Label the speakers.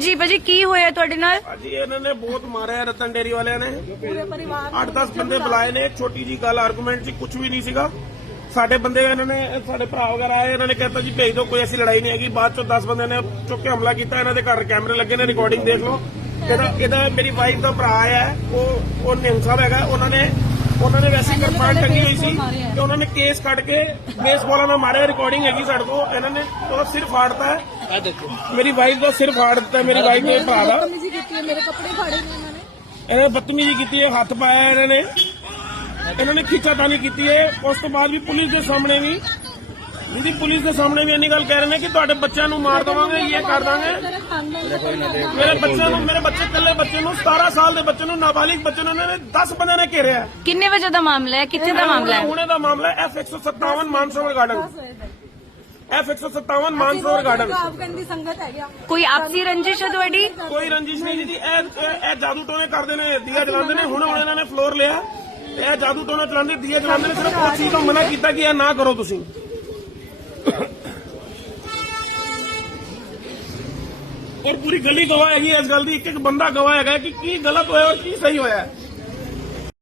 Speaker 1: ਜੀ ਭਾਜੀ ਕੀ ਹੋਇਆ ਤੁਹਾਡੇ ਨਾਲ?
Speaker 2: ਭਾਜੀ ਇਹਨਾਂ ਨੇ ਬਹੁਤ ਮਾਰਿਆ ਰਤਨ ਡੇਰੀ ਵਾਲਿਆਂ ਨੇ। ਪੂਰੇ ਪਰਿਵਾਰ 8-10 ਬੰਦੇ ਬੁਲਾਏ ਨੇ ਛੋਟੀ ਜੀ ਗੱਲ ਆਰਗੂਮੈਂਟ 'ਚ ਕੁਝ ਵੀ ਨਹੀਂ ਸੀਗਾ। ਸਾਡੇ ਬੰਦੇ ਇਹਨਾਂ ਨੇ ਸਾਡੇ ਭਰਾ ਵਗੈਰਾ ਆਏ ਇਹਨਾਂ ਨੇ ਕਹਿਤਾ ਜੀ ਭੇਜ ਦਿਓ ਕੋਈ ਐਸੀ ਲੜਾਈ ਨਹੀਂ ਹੈਗੀ। ਬਾਅਦ ਚੋਂ 10 ਬੰਦਿਆਂ ਨੇ ਚੁੱਕ ਕੇ ਹਮਲਾ ਕੀਤਾ ਇਹਨਾਂ ਦੇ ਘਰ ਕੈਮਰੇ ਲੱਗੇ ਨੇ ਰਿਕਾਰਡਿੰਗ ਦੇਖ ਲਓ। ਇਹਦਾ ਇਹਦਾ ਮੇਰੀ ਵਾਈਫ ਦਾ ਭਰਾ ਆਇਆ ਹੈ, ਉਹ ਉਹ ਨਿਹੰਗ ਸਾਹਿਬ ਹੈਗਾ ਉਹਨਾਂ ਨੇ ਉਹਨਾਂ ਨੇ ਵੈਸੇ ਕਿਰਪਾਨ ਟੰਗੀ ਹੋਈ ਸੀ ਤੇ ਉਹਨਾਂ ਨੇ ਕੇਸ ਕੱਢ ਕੇ ਬੇਸਬਾਲਾਂ ਨਾਲ ਮਾਰਿਆ ਰਿਕਾਰਡਿੰਗ ਹੈਗੀ ਸਾਡੇ ਕੋਲ। ਇਹਨਾਂ ਨੇ ਉਹਦਾ ਸਿਰ ਫਾੜਤਾ ਹੈ।
Speaker 3: ਆ ਦੇਖੋ।
Speaker 2: ਮੇਰੀ ਵਾਈਫ ਦਾ ਸਿਰ ਫਾੜ ਦਿੱਤਾ ਮੇਰੀ ਵਾਈਫ ਦੇ ਭਰਾ ਦਾ।
Speaker 4: ਬਦਤਮੀਜ਼ੀ ਕੀਤੀ ਹੈ ਮੇਰੇ ਕੱਪੜੇ ਫਾੜੇ ਨੇ ਇਹਨਾਂ ਨੇ।
Speaker 2: ਇਹਨੇ ਬਦਤਮੀਜ਼ੀ ਕੀਤੀ ਹੈ ਹੱਥ ਪਾਇਆ ਇਹਨਾਂ ਨੇ। ਇਹਨਾਂ ਨੇ ਖਿੱਚਾਤਾਨੀ ਕੀਤੀ ਹੈ। ਉਸ ਤੋਂ ਬਾਅਦ ਵੀ ਪੁਲਿਸ ਦੇ ਸਾਹਮਣੇ ਵੀ ਜਿਹਦੀ ਪੁਲਿਸ ਦੇ ਸਾਹਮਣੇ ਵੀ ਇੰਨੀ ਗੱਲ ਕਹਿ ਰਹੇ ਨੇ ਕਿ ਤੁਹਾਡੇ ਬੱਚਿਆਂ ਨੂੰ ਮਾਰ ਦਵਾਂਗੇ ਇਹ ਕਰ ਦਾਂਗੇ।
Speaker 4: ਤੇਰੇ ਖਾਨਦਾਨ ਦਾ ਕੋਈ ਨਾਮ
Speaker 2: ਮੇਰੇ ਬੱਚਿਆਂ ਨੂੰ ਮੇਰੇ ਬੱਚੇ ਇਕੱਲੇ ਬੱਚੇ ਨੂੰ 17 ਸਾਲ ਦੇ ਬੱਚੇ ਨੂੰ ਨਾਬਾਲਿਗ ਬੱਚੇ ਨੂੰ ਇਹਨਾਂ ਨੇ 10 ਬੰਦਿਆਂ ਨੇ ਘੇਰਿਆ। ਹੈ।
Speaker 1: ਕਿੰਨੇ ਵਜੇ ਦਾ ਮਾਮਲਾ ਹੈ? ਕਿੱਥੇ ਦਾ ਮਾਮਲਾ ਹੈ?
Speaker 2: ਹੁਣੇ ਦਾ ਮਾਮਲਾ ਹੈ F157 Mansarovar garden F157 Mansarovar garden
Speaker 4: ਆਪਕਨ ਦੀ ਸੰਗਤ ਹੈ ਗਿਆ
Speaker 1: ਕੋਈ ਆਪਸੀ ਰੰਜਿਸ਼ ਹੈ ਤੁਹਾਡੀ?
Speaker 2: ਕੋਈ ਰੰਜਿਸ਼ ਨਹੀਂ ਜੀ ਇਹ ਇਹ- ਇਹ ਜਾਦੂ ਟੋਨੇ ਕਰਦੇ ਨੇ ਦੀਆ ਜਲਾਉਂਦੇ ਨੇ। ਹੁਣ ਹੁਣ ਇਹਨਾਂ ਨੇ ਫਲੋਰ ਲਿਆ। ਤੇ ਇਹ ਜਾਦੂ ਟੋਨਾ ਚਲਾਉਂਦੇ ਦੀਆ ਜਲਾਉਂਦੇ ਨੇ। ਸਿਰਫ ਉਹ ਚੀਜ਼ ਤੋਂ ਮਨਾ ਕੀਤਾ ਕਿ ਇਹ ਨਾ ਕਰੋ ਤੁਸੀਂ। ਔਰ ਪੂਰੀ ਗਲੀ ਗਵਾਹ ਹੈਗੀ ਇਸ ਗੱਲ ਦੀ। ਇੱਕ ਇੱਕ ਬੰਦਾ ਗਵਾਹ ਹੈਗਾ ਕਿ ਕੀ ਗਲਤ ਹੋਇਆ ਔਰ ਕੀ ਸਹੀ ਹੋਇਆ।